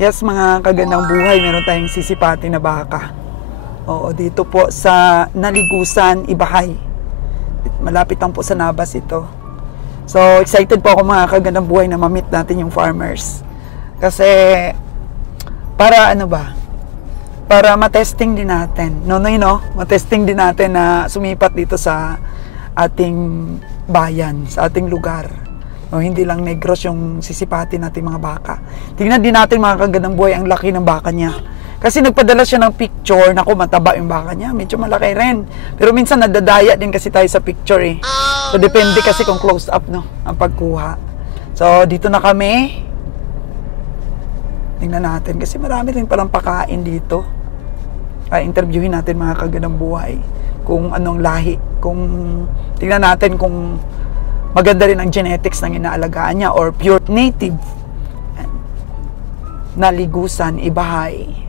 Yes, mga kagandang buhay, meron tayong sisipati na baka. Oo, dito po sa Naligusan, Ibahay. Malapit lang po sa Nabas ito. So, excited po ako mga kagandang buhay na ma-meet natin yung farmers. Kasi, para ano ba? Para matesting din natin. Nonoy, no? Matesting din natin na sumipat dito sa ating bayan, sa ating lugar. O, hindi lang Negros yung sisipatin natin mga baka. Tingnan din natin mga kagandang buhay ang laki ng baka niya. Kasi nagpadala siya ng picture, naku mataba yung baka niya, medyo malaki rin. Pero minsan nadadaya din kasi tayo sa picture eh. So depende kasi kung close up no, ang pagkuha. So dito na kami. Tingnan natin kasi marami rin palang pakain dito. Interviewin natin mga kagandang buhay kung anong lahi. Kung tingnan natin kung maganda rin ang genetics ng inaalagaan niya or pure native. Naligusan, Ibahay.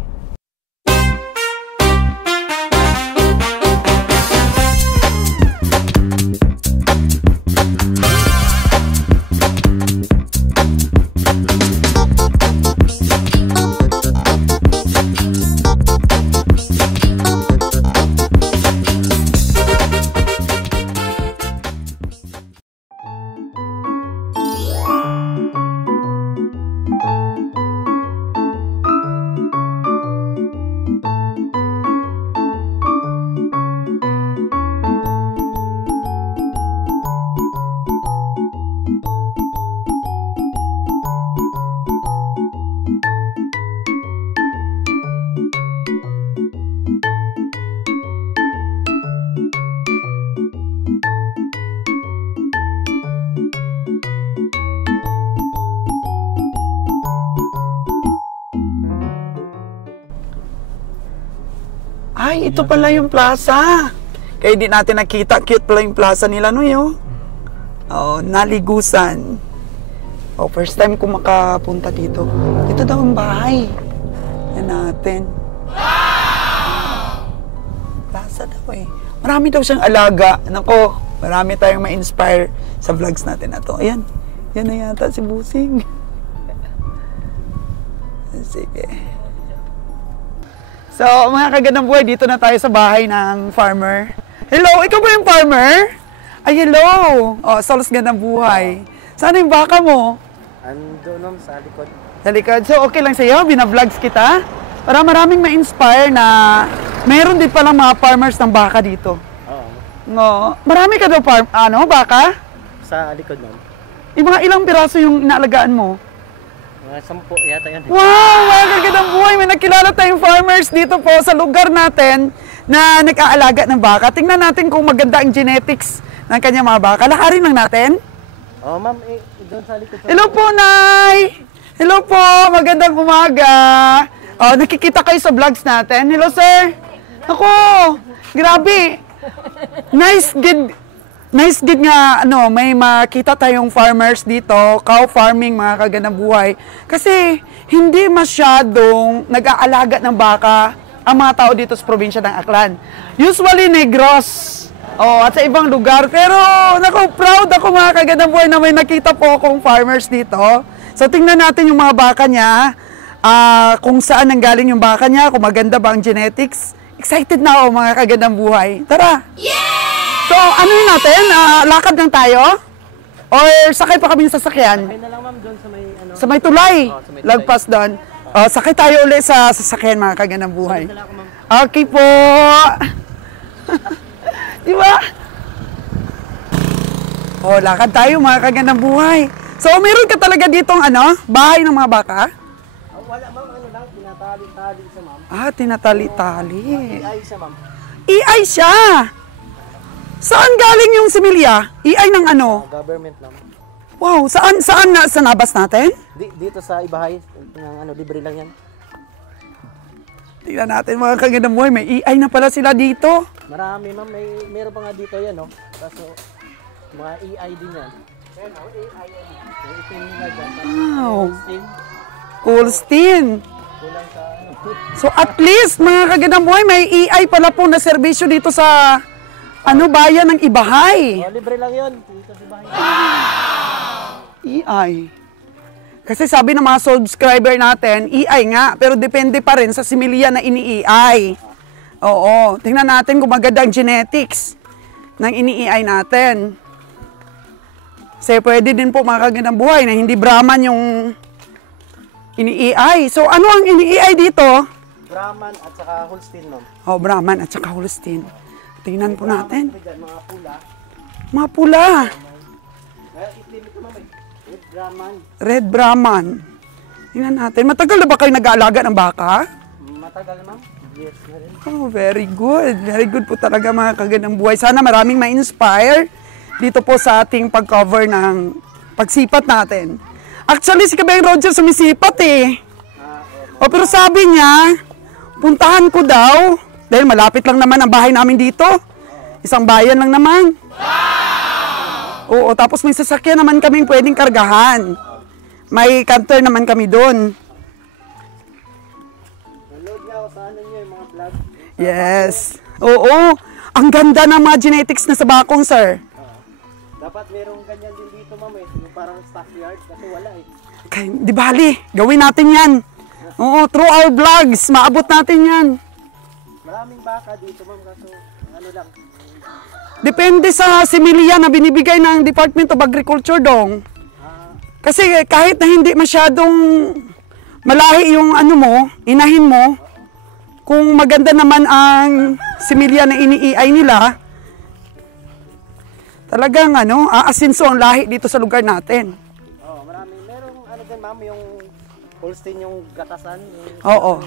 Ay, ito pala yung plaza. Kaya di natin nakita. Cute pala yung plaza nila, no yun? Oh, Naligusan. Oh, first time ko makapunta dito. Ito daw ang bahay. Yan natin. Wow! Plaza daw eh. Marami daw siyang alaga. Nako, marami tayong ma-inspire sa vlogs natin na to. Ayan. Yan na yata si Busing. Sige. So, mga kagandang buhay, dito na tayo sa bahay ng farmer. Hello, ikaw ba yung farmer? Ay, hello! Oh, Solos Gandang Buhay. Saan yung baka mo? Ando sa likod. Sa likod. So, okay lang sa'yo? Binavlogs kita? Para maraming ma-inspire na meron din palang mga farmers ng baka dito. Oo. No. Marami ka daw baka? Sa likod nun. Yung mga ilang piraso yung inaalagaan mo? Mga 10 yata yan. Wow! Mga kagandang buhay! May nakilala tayong farmers dito po sa lugar natin na nag-aalaga ng baka. Tingnan natin kung maganda ang genetics ng kanyang mga baka. Lakarin lang natin. Oh, ma'am, doon sa likod. Hello po, Nay! Hello po! Magandang umaga! Oh, nakikita kayo sa vlogs natin. Hello, sir! Ako! Grabe! Nice gid nga may makita tayong farmers dito, cow farming mga kagandang buhay. Kasi hindi masyadong nag-aalaga ng baka ang mga tao dito sa probinsya ng Aklan. Usually Negros. At sa ibang lugar. Pero proud ako mga kagandang buhay na may nakita po akong farmers dito. So tingnan natin yung mga baka niya, kung saan nanggaling yung baka niya, kung maganda ba ang genetics. Excited na ako mga kagandang buhay. Tara! Yeah! So, ano yun natin? Lakad lang tayo? Or sakay pa kami sa sasakyan? Sakay na lang ma'am doon sa may Sa may tulay? sa may tulay. Lagpas doon. Sakay tayo ulit sa sasakyan mga kagandang buhay. Sunod na lang ako, ma'am. Okay po! Di ba? Lakad tayo mga kagandang buhay. So, meron ka talaga ditong bahay ng mga baka? Wala ma'am, lang, tinatali-tali siya ma'am. Tinatali-tali. EI siya ma'am. EI siya! Saan galing yung similya? EI ng Government lang. Wow, saan sa Nabas natin? Dito sa Ibahay, libre lang yan. Tingnan natin mga kagandang buhay, may EI na pala sila dito. Marami ma'am, meron pa nga dito yan, no? Kaso, mga EI din yan. EI yan. Yung itim nila dyan. Wow. Holstein. Holstein. Kulang sa So at least mga kagandang buhay, may EI pala po na serbisyo dito sa bayan ng Ibahay. libre lang yun. Dito sa bahay. EI. Kasi sabi ng mga subscriber natin, EI nga, pero depende pa rin sa similya na ini-EI. Oo, tingnan natin kung maganda ang genetics ng ini-EI natin. Kasi pwede din po mga kagandang buhay na hindi Brahman yung ini-EI. So ano ang ini-EI dito? Brahman at saka Holstein, ma'am. Oh, Brahman at saka Holstein. Tingnan po natin. Mga pula. Mga pula. Itim ito, ma'am. Red Brahman. Red Brahman. Tingnan natin. Matagal na ba kayo nag-aalaga ng baka? Matagal, ma'am. Yes, na rin. Oh, very good. Very good po talaga mga kagandang buhay. Sana maraming ma-inspire dito po sa ating pag-cover ng pagsipat natin. Actually, si Kabayang Roger sumisipat eh. O, pero sabi niya, puntahan ko daw, dahil malapit lang naman ang bahay namin dito. Isang bayan lang naman. Oo, tapos may sasakyan naman kaming pwedeng kargahan. May canter naman kami doon. Nanood nga ako sa ano nyo, yung mga vlog. Yes. Oo, ang ganda ng mga genetics na sa bakong, sir. Dapat merong ganyan din dito, ma'am, eh. Yung parang stockyard, kasi wala eh. Okay, di bali, gawin natin yan. Oo, through our vlogs, maabot natin yan. Maraming baka dito, ma'am, kaso ano lang. Depende sa similya na binibigay ng Department of Agriculture dong. Kasi kahit na hindi masyadong malahi yung ano mo, inahin mo, kung maganda naman ang similya na ini-EI nila, talagang ano, aasinso ang lahi dito sa lugar natin. Oo, marami. Merong ano din, ma'am, yung Holstein, yung gatasan. Yung Oo.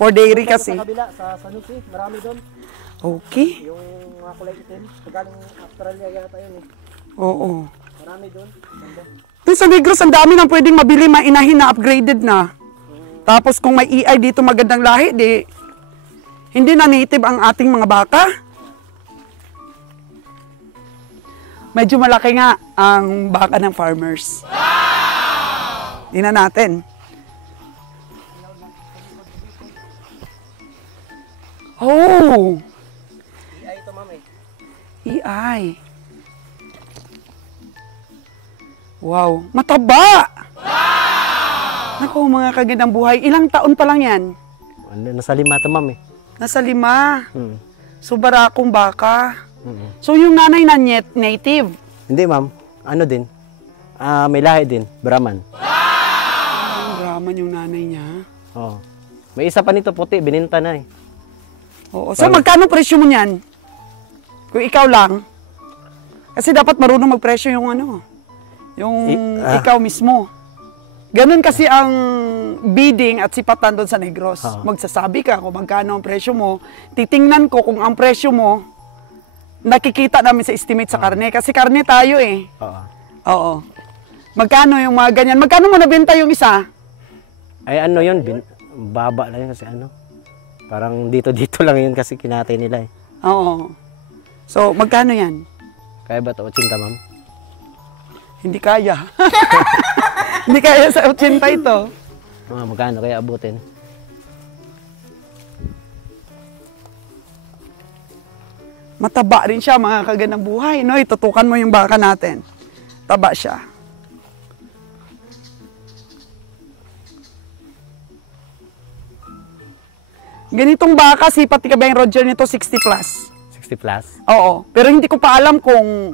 For dairy kasi. Sa kabila, sa San Jose, marami doon. Okay. Yung mga kulay itim, galing Australia yata yun eh. Oo. Marami doon. Ganda. Doon sa Negros, ang dami nang pwedeng mabili, mainahin na upgraded na. Tapos kung may EI dito magandang lahi, di hindi na native ang ating mga baka. Medyo malaki nga ang baka ng farmers. Wow! Tingnan natin. Oh! EI ito, ma'am eh. EI. Wow, mataba! Wow! Naku, mga kagandang buhay. Ilang taon pa lang yan? Ano, nasa 5 ito, ma'am eh. Nasa 5. Hmm. So, barakong baka. Hmm. So, yung nanay na native. Hindi, ma'am. Ano din? May lahi din. Brahman. Ang Brahman yung nanay niya. Oo. May isa pa nito puti. Bininta na eh. Oo. So, magkano presyo mo niyan? Kung ikaw lang. Kasi dapat marunong magpresyo yung ano. Yung ikaw mismo. Ganun kasi ang bidding at sipatan doon sa Negros. Magsasabi ka kung magkano ang presyo mo. Titingnan ko kung ang presyo mo nakikita namin sa estimate sa karne. Kasi karne tayo eh. Oo. Oo. Magkano yung mga ganyan? Magkano mo nabenta yung isa? Ay ano yun? Baba lang yun kasi ano. Parang dito-dito lang yun kasi kinatay nila eh. Oo. So, magkano yan? Kaya ba ito? 80, ma'am? Hindi kaya. Hindi kaya sa 80 ito. Magkano kaya abutin? Mataba rin siya, mga kagandang buhay. No? Itutukan mo yung baka natin. Taba siya. Ganitong baka, sipat ni Kabayang Roger nito, 60 plus. 60 plus? Oo. Pero hindi ko pa alam kung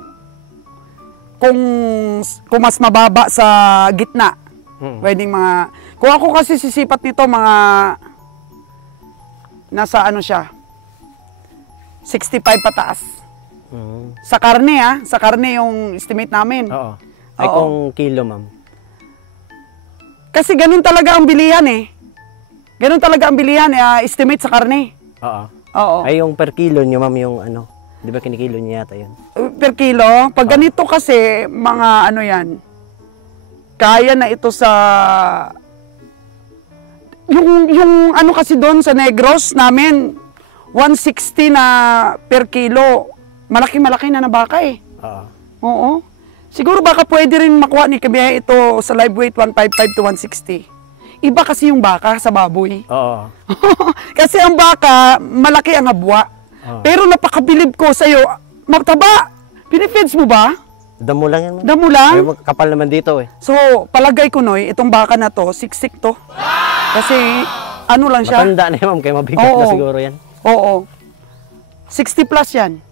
mas mababa sa gitna. Pwedeng mga... Kung ako kasi sisipat nito, mga... Nasa ano siya? 65 pataas. Sa karne sa karne yung estimate namin. Oo. Ay kung kilo, ma'am. Kasi ganun talaga ang bilihan eh. Ganun talaga ang bilihan estimate sa karne. Oo. Oo. Ay yung per kilo nyo, ma'am, yung ano. Di ba kinikilo niya yata yun? Per kilo. Pag ganito kasi, mga ano yan, kaya na ito sa... Yung ano kasi doon sa Negros namin, 160 na per kilo. Malaki-malaki na baka eh. Oo. Oo. Siguro baka pwede rin makuha ni Kabiyahe ito sa live weight 155 to 160. Iba kasi yung baka sa baboy. Oo. Kasi ang baka, malaki ang habwa. Pero napakabilib ko sa'yo, mataba. Pinifeeds mo ba? Damo lang yan. Damo May lang? kapal naman dito eh. So, palagay ko, Noy, itong baka na to, siksik to. Kasi, ano lang siya? Matanda na yan, ma'am. Kaya mabigat Oo. na siguro yan. Oo. 60 plus yan.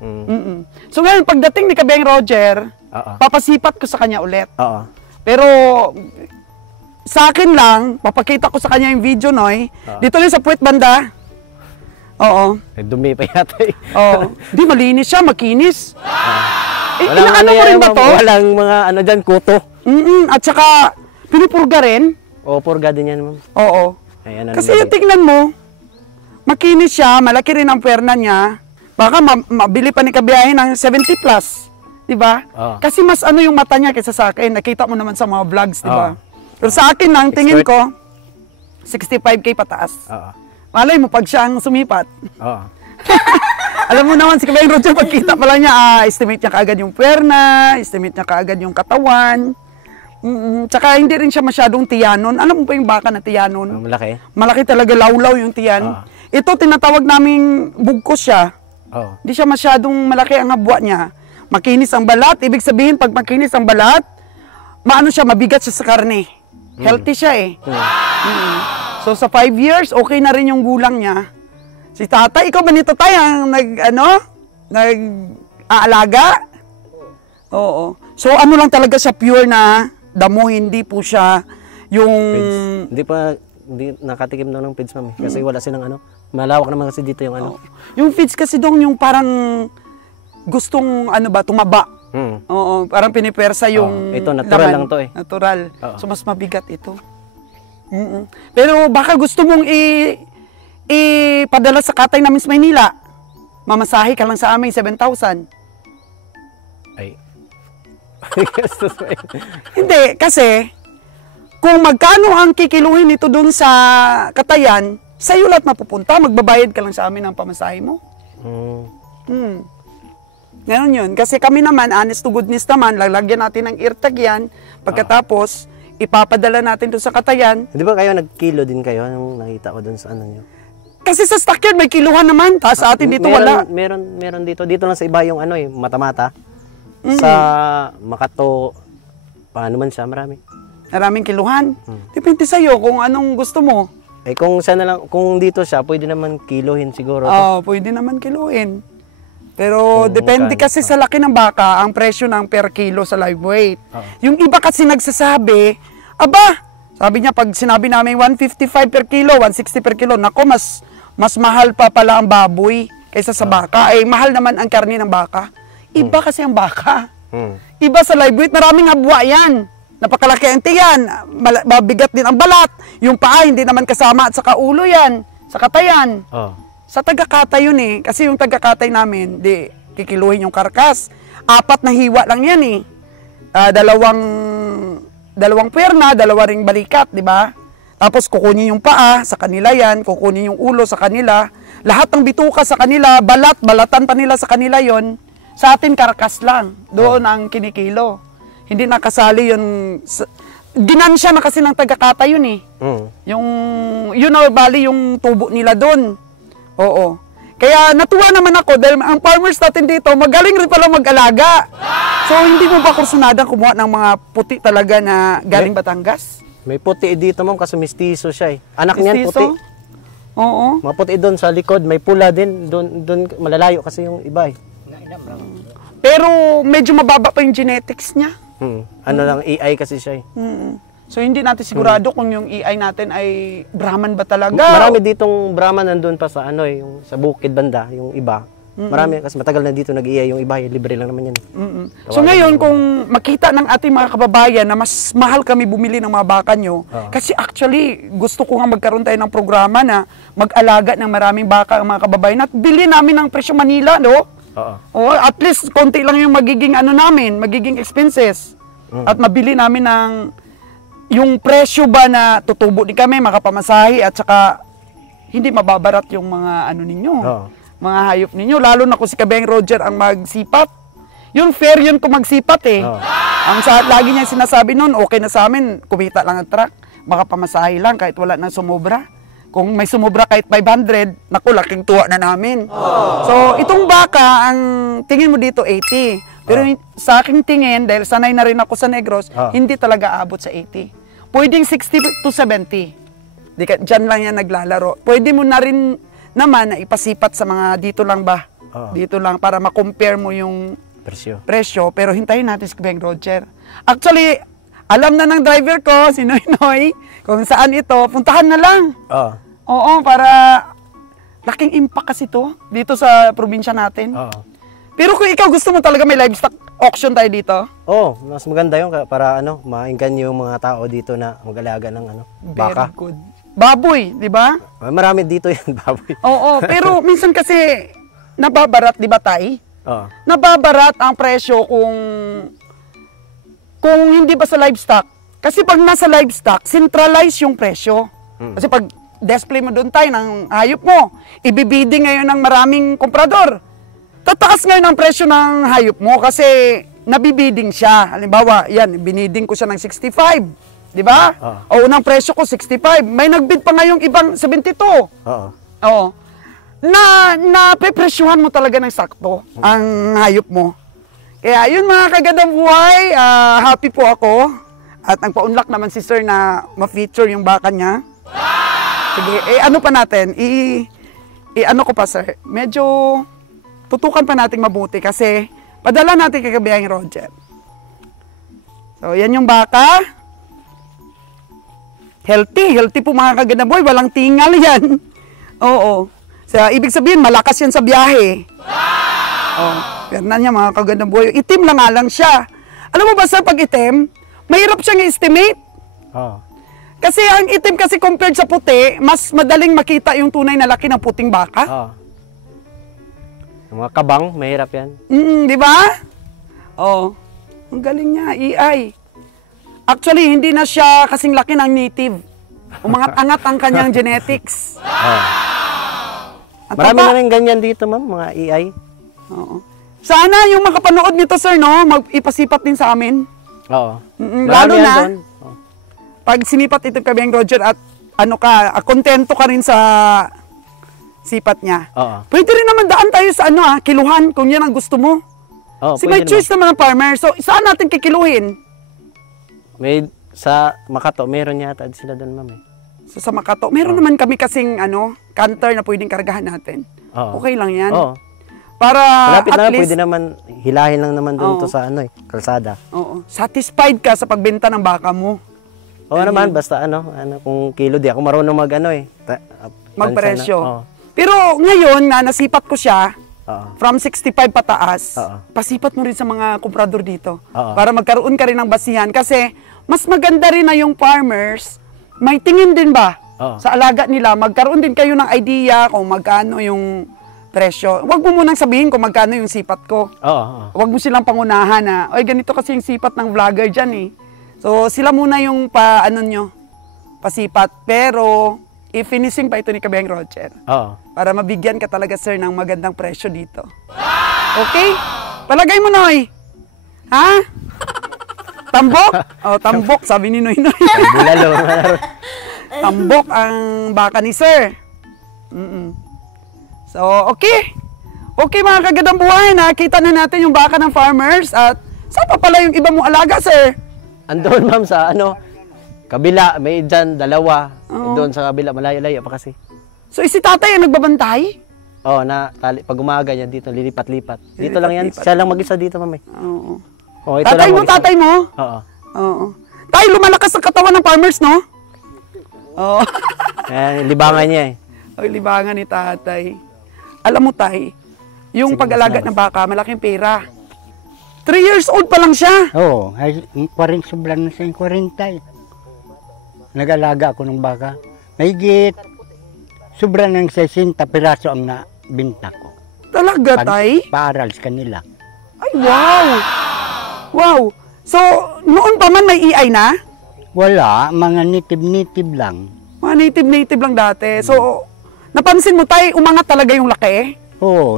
Mm. So ngayon, pagdating ni Kabeng Roger, Oo. papasipat ko sa kanya ulit. Oo. Pero, sa akin lang, papakita ko sa kanya yung video, Noy. Dito lang sa puwet banda. Oo. Dumi pa yata eh. Oo. Di, malinis siya, makinis. Walang Inaano mo rin ba ma'am. to? Walang mga ano dyan, kuto. At saka, pinupurga rin. O, purga din yan, ma'am. Oo. Ayan, Kasi yung tignan mo, makinis siya, malaki rin ang puwerna niya. Baka mabili pa ni Kabiyahe ng 70 plus. Di ba? Oo. Kasi mas ano yung mata niya kaysa sa akin. Nakita mo naman sa mga vlogs, di ba? Oo. Pero sa akin lang, tingin Expert. ko, 65K pataas. Oo. Malay mo, pag siya ang sumipat. Oo. Alam mo naman, si Kabiyahe Roger, pagkita pala niya, estimate niya kaagad yung puwerna, estimate niya kaagad yung katawan. Tsaka hindi rin siya masyadong tiyanon. Alam mo ba yung baka na tiyanon? Malaki. Malaki talaga, lawlaw yung tiyan. Ito, tinatawag naming bugkos siya. Oo. Hindi siya masyadong malaki ang habwa niya. Makinis ang balat. Ibig sabihin, pag makinis ang balat, maano siya, mabigat siya sa karne. Healthy siya eh. So sa 5 years, okay na rin yung gulang niya. Si tatay, ikaw ba nito tayo ang nag-aalaga? Oo. So ano lang talaga siya, pure na damo, hindi po siya yung... Hindi nakatikim daw ng feeds, ma'am. Kasi wala silang ano. Malawak naman kasi dito yung ano. Yung feeds kasi dong yung parang gustong tumaba. Oo, parang pinipersa yung ito, natural laman. lang to eh. Natural. Oo. So mas mabigat ito. Pero baka gusto mong ipadala sa katay namin sa Maynila. Mamasahe ka lang sa amin, 7,000. Ay. Hindi, kasi kung magkano ang kikiluhin nito dun sa katayan, sa'yo lahat mapupunta, magbabayad ka lang sa amin ng pamasahe mo. Ngayon yun. Kasi kami naman, honest to goodness naman, lalagyan natin ng eartag yan. Pagkatapos, ipapadala natin doon sa katayan. Di ba kayo nagkilo din kayo nung nakita ko doon sa ano nyo? Kasi sa stockyard may kiluhan naman, tapos sa atin dito wala. Meron dito. Dito lang sa iba yung ano eh, mata-mata. Sa Makato, paano man siya, marami. Maraming kiluhan. Depende sa'yo kung anong gusto mo. Eh kung siya na lang, kung dito siya, pwede naman kilohin siguro. Pwede naman kiluhin. Pero Kung depende magkano, kasi sa laki ng baka, ang presyo ng per kilo sa live weight. Yung iba kasi nagsasabi, sabi niya pag sinabi namin 155 per kilo, 160 per kilo, nako mas mahal pa pala ang baboy kaysa sa baka. Ay mahal naman ang karne ng baka. Iba kasi ang baka. Iba sa live weight, maraming habwa yan. Napakalaki ang tiyan, mabigat din ang balat. Yung paa hindi naman kasama at saka ulo yan, sa katayan. Sa taga-katay yun eh. Kasi yung taga-katay namin, kikiluhin yung karkas. 4 na hiwa lang yan eh. Dalawang puwerna, 2 ring balikat, di ba? Tapos kukunin yung paa, sa kanila yan. Kukunin yung ulo, sa kanila. Lahat ng bituka sa kanila, balatan pa nila sa kanila yon. Sa atin, karkas lang. Doon ang kinikilo. Hindi nakasali yun. Ginansya na kasi ng taga-katay yun eh. Yun na bali yung tubo nila doon. Oo. Kaya natuwa naman ako dahil ang farmers natin dito, magaling rin pala mag-alaga. So hindi mo ba kursunadang kumuha ng mga puti talaga na galing Batangas? May puti dito, ma'am, kasi mistiso siya eh. Anak niyan puti. Oo. Maputi doon sa likod, may pula din. Doon malalayo kasi yung iba eh. Pero medyo mababa pa yung genetics niya. Ano lang, AI kasi siya eh. So hindi natin sigurado kung yung AI natin ay Brahman ba talaga. Marami ditong Brahman nandun pa sa ano eh, yung sa bukid banda, yung iba. Marami kasi matagal na dito nag-AI yung iba, libre lang naman yan. So ngayon kung makita ng ating mga kababayan na mas mahal kami bumili ng mga baka nyo, kasi actually gusto ko nga magkaroon tayo ng programa na mag-alaga ng maraming baka ang mga kababayan at bili namin ng presyo Manila, no? O at least konti lang yung magiging magiging expenses. At mabili namin ng yung presyo ba na tutubo din kami, makapamasahe at saka hindi mababarat yung mga ninyo, mga hayop ninyo. Lalo na kung si Kabeng Roger ang magsipat. Yun, fair yun kung magsipat eh. Ang lagi niya sinasabi nun, okay na sa amin, kumita lang ang truck, makapamasahe lang kahit wala na sumobra. Kung may sumobra kahit 500, naku, laking tuwa na namin. So, itong baka, ang tingin mo dito 80. Pero sa aking tingin, dahil sanay na rin ako sa Negros, hindi talaga abot sa 80. Pwedeng 60 to 70. Diyan lang yan naglalaro. Pwede mo na rin naman na ipasipat sa mga dito lang ba? Dito lang para ma-compare mo yung presyo. Pero hintayin natin si Beng Roger. Actually, alam na ng driver ko, si Noy, kung saan ito, puntahan na lang. Oo, para laking impact kasi ito dito sa probinsya natin. Pero kung ikaw gusto mo talaga may livestock auction tayo dito? Mas maganda yun para mainggan yung mga tao dito na mag-alaga ng baka. Very good. Baboy, di ba? Marami dito yan, baboy. Oo, pero minsan kasi nababarat, di ba tay? Nababarat ang presyo kung hindi ba sa livestock. Kasi pag nasa livestock, centralize yung presyo. Kasi pag display mo doon tayo ng hayop mo, ibibiding ngayon ng maraming komprador. Tataas ngayon ang presyo ng hayop mo kasi nabibiding siya. Halimbawa, yan, biniding ko siya ng 65. Di ba? O unang presyo ko, 65. May nagbid pa ngayong ibang 72. Oo. Napepresyuhan mo talaga ng sakto ang hayop mo. Kaya yun mga kagandang buhay, happy po ako. At ang paunlak naman si sir na ma-feature yung baka niya. Sige, ano pa natin? Ano ko pa sir? Medyo tutukan pa natin mabuti kasi padala natin kay Kabiyang Roger. So, yan yung baka. Healthy po mga kagandang buhay. Walang tingal yan. Oo. So, ibig sabihin, malakas yan sa biyahe. Ganyan niya mga kagandang buhay. Itim lang nga lang siya. Alam mo ba sir, pag itim, mahirap siyang i-estimate. Kasi ang itim kasi compared sa puti, mas madaling makita yung tunay na laki ng puting baka. Yung mga kabang, mahirap yan. Di ba? Ang galing niya, EI. Actually, hindi na siya kasing laki ng native. Umangat-angat ang kanyang genetics. Marami na rin ganyan dito, ma'am, mga EI. Sana yung makapanood nito, sir, no? Mag-ipasipat din sa amin. Lalo na, pag sinipat ito Kabiyang Roger at kontento ka rin sa sipat niya. Pwede rin naman daan tayo sa kiluhan kung yan ang gusto mo. Kasi may choice naman ng farmer. So, saan natin kikiluhin? Sa Makato, meron yata sila doon, ma'am. So, sa Makato, meron naman kami kasing canter na pwedeng kargahan natin. Okay lang yan. Para malapit at na, least, pwede naman, hilahin lang naman doon to sa kalsada. Satisfied ka sa pagbenta ng baka mo. Naman, basta kung kilo, di ako marunong magpresyo. Pero ngayon na nasipat ko siya, from 65 pataas, pasipat mo rin sa mga komprador dito. Para magkaroon ka rin ng basihan. Kasi mas maganda rin na yung farmers, may tingin din ba sa alaga nila, magkaroon din kayo ng idea kung magkano yung presyo. Huwag mo munang sabihin kung magkano yung sipat ko. Huwag mo silang pangunahan na, ganito kasi yung sipat ng vlogger dyan eh. So, sila muna yung pasipat. Pero, i-finishing pa ito ni Kabiyang Roger. Para mabigyan ka talaga, sir, ng magandang presyo dito. Okay? Palagay mo, Noy. Ha? Tambok? Tambok, sabi ni Noy. Bulalo. Tambok ang baka ni sir. So, okay. Okay, mga kagandang buhay, nakita na natin yung baka ng farmers. At saan pa pala yung iba mong alaga, sir? Andun, ma'am, sa kabila, may dyan, dalawa. Doon sa kabila, malayo-layo pa kasi. So, si tatay ang nagbabantay? Pag umaga yan dito, lilipat-lipat. Dito lang yan, siya lang mag-isa dito, ma'am. Tatay mo? Oo. Tay, lumalakas ang katawan ng farmers, no? Libangan niya libangan ni tatay. Alam mo, tay, yung pag-alaga ng baka, malaking pera. 3 years old pa lang siya. Ay 40 sobran na siya, 40. Nag-alaga ako ng baka. Mahigit, sobran ng 60 piraso ang nabinta ko. Talaga, tay? Paaral sa kanila. Ay, wow! Wow! So, noon pa man may EI na? Wala, mga native lang. Mga native lang dati. So, napansin mo, tay, umangat talaga yung laki?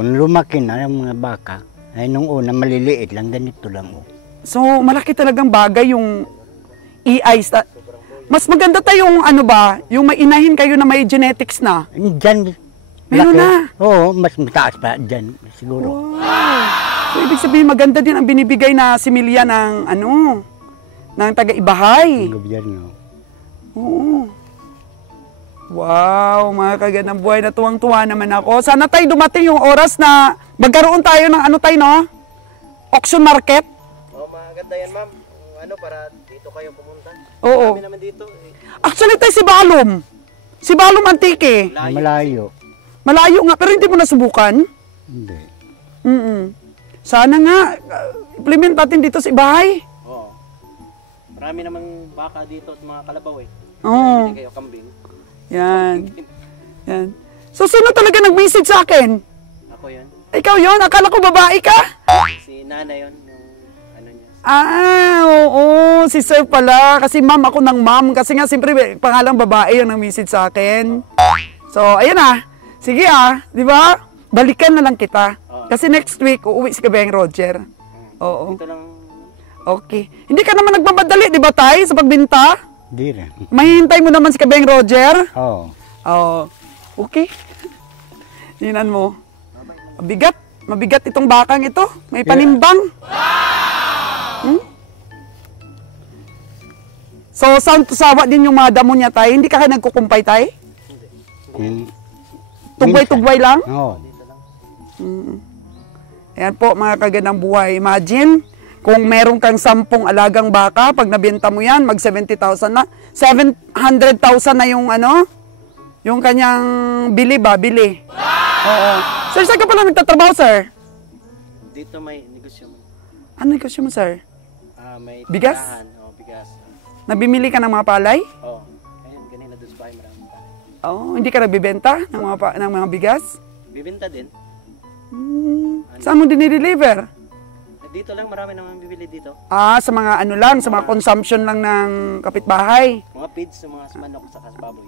Lumaki na yung mga baka. Ay, nung una, maliliit lang, ganito lang. So, malaki talagang bagay yung EI. Mas maganda tayong yung may inahin kayo na may genetics na. Diyan, meron na. Mas mataas pa dyan, siguro. Wow. So, ibig sabihin, maganda din ang binibigay na similya ng, ng taga-Ibahay. Ng gobyerno. Oo. Wow, mga kagandang buhay, na tuwang-tuwa naman ako. Sana tayo dumating yung oras na magkaroon tayo ng no? Auction market. Oh, maganda yan, ma'am. Para dito kayo pumunta. Oo. Kami naman dito. Actually tayo si Balom. Si Balom Antique. Malayo. Malayo nga, pero hindi mo nasubukan. Hindi. Sana nga, implement natin dito sa Ibahay. Oo. Marami namang baka dito at mga kalabaw eh. Oo. Hindi kayo kambing. Yan. Yan. So, sino talaga nag-message sa akin? Ako yun. Ikaw yon? Akala ko babae ka? Si Nana yun. Yung ano niya. Oo. Si Sir pala. Kasi ma'am ako ng ma'am. Kasi nga, siyempre, pangalang babae yung nag-message sa akin. So, ayun Sige di ba? Balikan na lang kita. Kasi next week, uuwi si Kabeng Roger. Oo. Ito lang. Okay. Hindi ka naman nagmamadali, di ba, Tay, sa pagbinta? Di rin. Mahihintay mo naman si Kabeng Roger? Oo. Oo. Okay. Tingnan mo. Mabigat. Mabigat itong bakang ito. May panimbang. So, sound to sawa din yung mga damo niya, Tay. Hindi ka nagkukumpay, Tay? Tugway-tugway lang? Oo. Ayan po, mga kagandang buhay. Imagine, kung meron kang 10 alagang baka, pag nabenta mo yan, mag 70,000 na. 700,000 na yung yung kanyang bili. Oo. Sir, saan ka pala nagtatrabaho, sir? Dito may negosyo. Ano negosyo mo, sir? May Bigas? tindahan. Oo, bigas. Nabimili ka ng mga palay? Oo. Ayun, ganina doon sa bahay maraming palay. Oo. Hindi ka nagbibenta ng mga bigas? Bibenta din. Saan mo dinideliver? Dito lang, marami naman bibili dito. Sa mga sa mga consumption lang ng kapitbahay. Mga feeds, mga manok, saka sa baboy.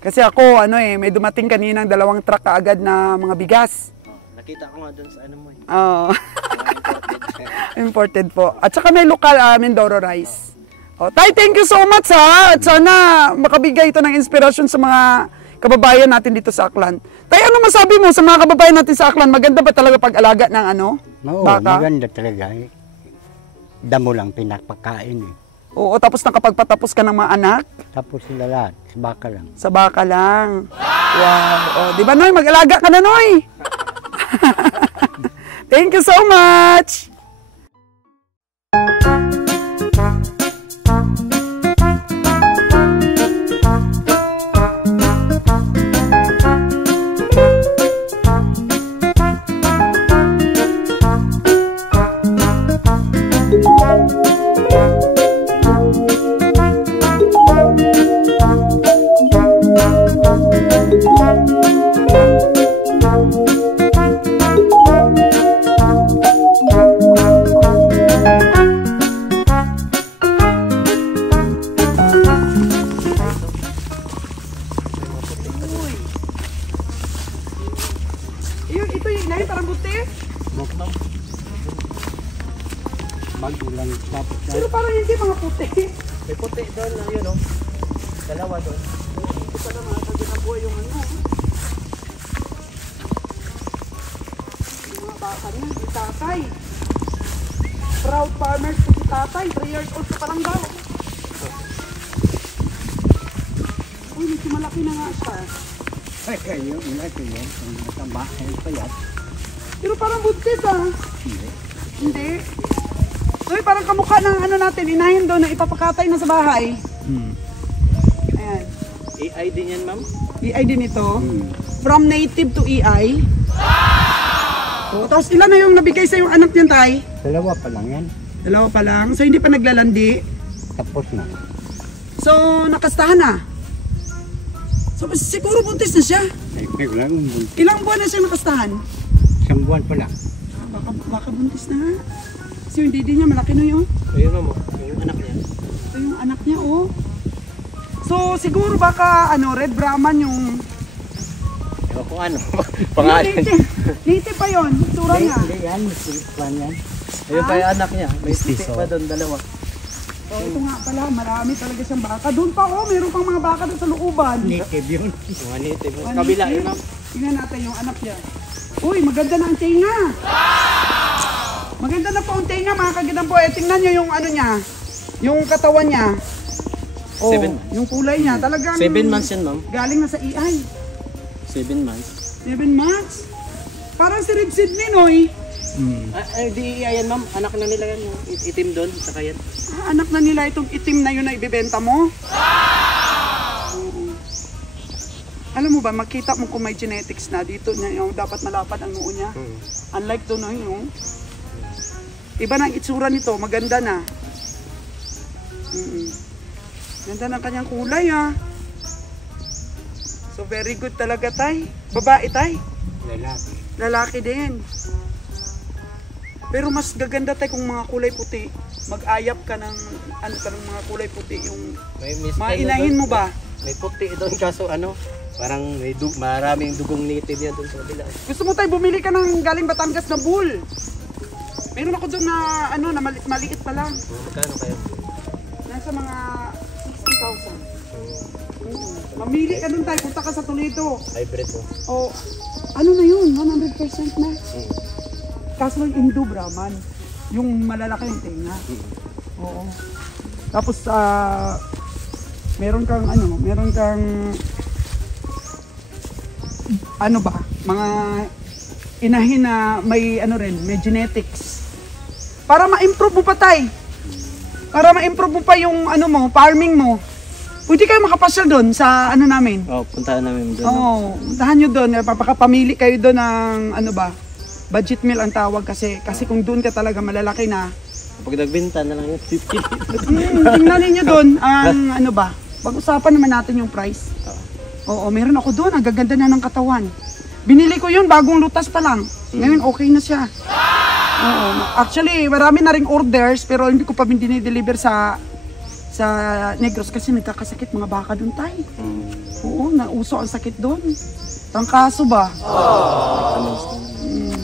Kasi ako, may dumating kaninang 2 truck kaagad na mga bigas. Nakita ko nga doon sa mo eh. Oo. Mga imported. Imported po. At saka may lokal Mindoro rice. Tay, thank you so much ha. At sana makabigay ito ng inspirasyon sa mga kababayan natin dito sa Aklan. Tay, ano masabi mo sa mga kababayan natin sa Aklan? Maganda ba talaga pag-alaga ng Oo, baka? maganda talaga eh. Damo lang pinapakain eh. Oo, tapos nakapagpatapos ka ng mga anak? Tapos sila lahat, sa baka lang. Sa baka lang. Wow. Di ba, Noy? Mag-alaga ka na, Noy. Thank you so much. Ito yung inay, parang butis. Magulang tapos na. Pero parang hindi mga puti. May puti doon, yun o. Dalawa doon. Ito pala mga kaganabuhay yung yung mga baka niya, si tatay. Proud farmers po si tatay. 3 years old pa lang daw. Uy, medyo malaki na nga siya. Ay, kayo, ilaki yun. Ang matamba, ay payat. Pero parang buntis Hindi. Hindi. Uy, parang kamukha ng natin, inahin doon na ipapakatay na sa bahay. Ayan. AI din yan, ma'am? EI din ito. From native to EI. Wow! Tapos ilan na yung nabigay sa yung anak niyan, Tay? 2 pa lang yan. 2 pa lang. So hindi pa naglalandi. Tapos na. So nakastahan na. So siguro buntis na siya. Ay, wala akong buntis. Ilang buwan na siya nakastahan? 1 buwan pa lang. Baka buntis na nga. So yung didi niya malaki na yun. Ayun, ma'am. Yung anak niya. Ito yung anak niya, oh. So siguro baka Red Brahman yung... Ewan kung ano. Pangalan. Native pa yun. Tura niya. Hindi yan, plan yan. Ayun pa yung anak niya. May puti pa doon, 2. So ito nga pala, marami talaga siyang baka. Doon pa, meron pang mga baka doon sa looban. Native yun. Mga native. Kabila yun, ma'am. Tingnan natin yung anak niya. Uy, maganda na ang tinga. Maganda na po ang tinga, mga kagandang po. Tingnan nyo yung ano niya, yung katawan niya. Oh, 7 months. yung kulay niya. Talagang 7 months yan, ma'am. galing na sa EI. 7 months. 7 months. Parang si Red Sydney, Noy. Di yan, ma'am. Anak na nila yan. Yung itim doon. Saka yan. Anak na nila itong itim na yun na ibibenta mo. Oo. Alam mo ba, makita mo kung may genetics na dito na yung dapat malapad ang noo niya. Unlike to, no, yung iba na ang itsura nito, maganda na. Ganda ng kanyang kulay, ha. So very good talaga, tay. Babae, tay. Lalaki. Lalaki din. Pero mas gaganda tayo kung mga kulay puti. Mag-ayap ka ng ano ka ng mga kulay puti yung mga inahin mo ba? May puti doon kaso ano, parang may maraming dugong native yan doon sa kabila. Gusto mo tayo bumili ka ng galing Batangas na bull? Meron ako doon na ano na maliit pa lang. Magkano kayo? Nasa mga 60,000. Mamili ka doon tayo, punta ka sa Toledo. Hybrid mo. O ano na yun, 100% na. Kaso lang Indo Brahman, yung malalaki yung tenga. Oo. Tapos meron kang ano ba, mga inahin na may ano rin, may genetics. Para ma-improve mo pa tay. Para ma-improve mo pa yung ano mo, farming mo. Pwede kayo makapasyal doon sa ano namin. Oh, puntahan namin doon. Oo, puntahan nyo doon. Papakapamili kayo doon ng ano ba, budget meal ang tawag kasi kung doon ka talaga malalaki na. Pag nagbenta na lang yun, 50. Tingnan ninyo doon ang ano ba, pag-usapan naman natin yung price. Oo, meron ako doon, ang gaganda na ng katawan. Binili ko yun, bagong lutas pa lang. Ngayon okay na siya. Oo, actually marami na ring orders pero hindi ko pa dinideliver sa Negros kasi nagkakasakit mga baka doon tayo. Oo, nauso ang sakit doon. Tangkaso ba?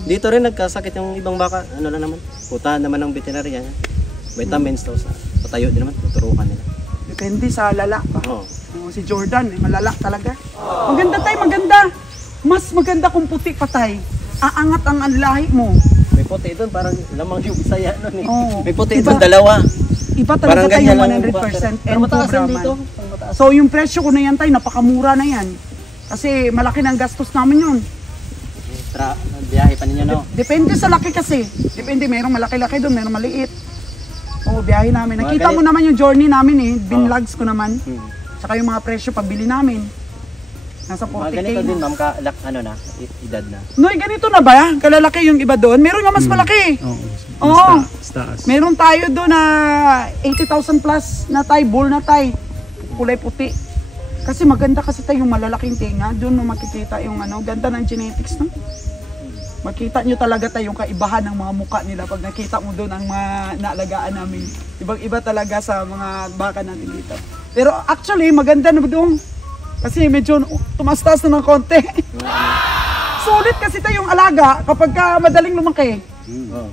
Dito rin nagkasakit yung ibang baka, ano lang naman, puntahan naman ng veterinarian. Vitamins daw sa patayo din naman, tuturukan nila. Depende sa lala ba? Oo. Oo, si Jordan, malala talaga. Maganda tayo, maganda. Mas maganda kung puti pa tayo. Aangat ang lahi mo. May puti doon, parang lamang yung Bisaya nun eh. Oo. May puti Iba. doon, dalawa. Iba Parang talaga tayo ganyan lang 100% yung baka. Pero and mataas yan Brahman. dito. Mataas. So yung presyo ko na yan tayo, napakamura na yan. Kasi malaki ng gastos namin yun. Biyahe pa ninyo, no? Depende sa laki kasi. Depende, merong malaki-laki doon, merong maliit. Oo, biyahe namin. Mga Nakita mo ganit- naman yung journey namin eh. Binlogs ko naman. Tsaka yung mga presyo pagbili namin. Nasa Mga 40K ganito din, na. ma'am, ano na, edad na. Noy, ganito na ba? Kalalaki yung iba doon? Meron nga mas malaki. Oo. Meron tayo doon na 80,000 plus na tay, bull na tay. Kulay puti. Kasi maganda kasi tayo yung malalaking tinga. Doon mo makikita yung ano, ganda ng genetics, no? Makita nyo talaga tayo yung kaibahan ng mga muka nila pag nakita mo doon ang mga naalagaan namin. Ibang-iba talaga sa mga baka natin dito. Pero actually, maganda na doon. Kasi medyo tumastas na ng konti. Sulit kasi tayo yung alaga kapag madaling lumaki. Oh.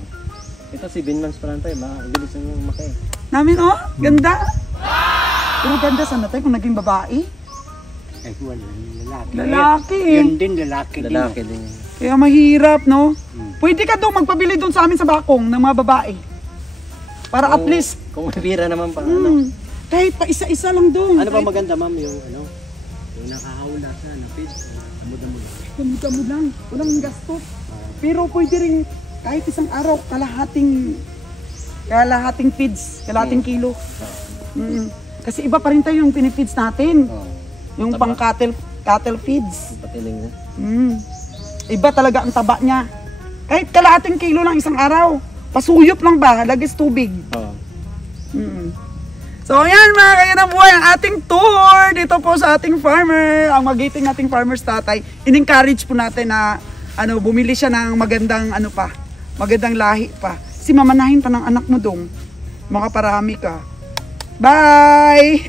Ito 7 months pa lang tayo, mabilis na yung lumaki. Namin, oh, ganda. Pero ganda sana tayo kung naging babae. Ay, wala. Lalaki. Lalaki. Yun din, lalaki din. Lalaki din. Kaya mahirap, no? Pwede ka doon magpabili doon sa amin sa bakong ng mga babae. Para at least, Kung mabira naman pa, ano. kahit pa isa-isa lang doon. Ano ba maganda, ma'am, yung ano? Yung nakahawla siya, na feed. Damo-damo lang. Damo lang, walang gasto. Pero pwede rin kahit isang araw, kalahating feeds, kalahating kilo. Kasi iba pa rin tayo yung pinifeeds natin. Yung pang cattle feeds. Patiling na. Iba talaga ang taba niya. Kahit kalahating kilo lang isang araw. Pasuyop lang ba? Lagis tubig. Oo. So ayan mga kainan buhay, ang ating tour dito po sa ating farmer. Ang magiting nating farmers tatay. In-encourage po natin na bumili siya ng magandang magandang lahi pa. Si mamanahin pa ng anak mo dong. Makaparami ka. Bye!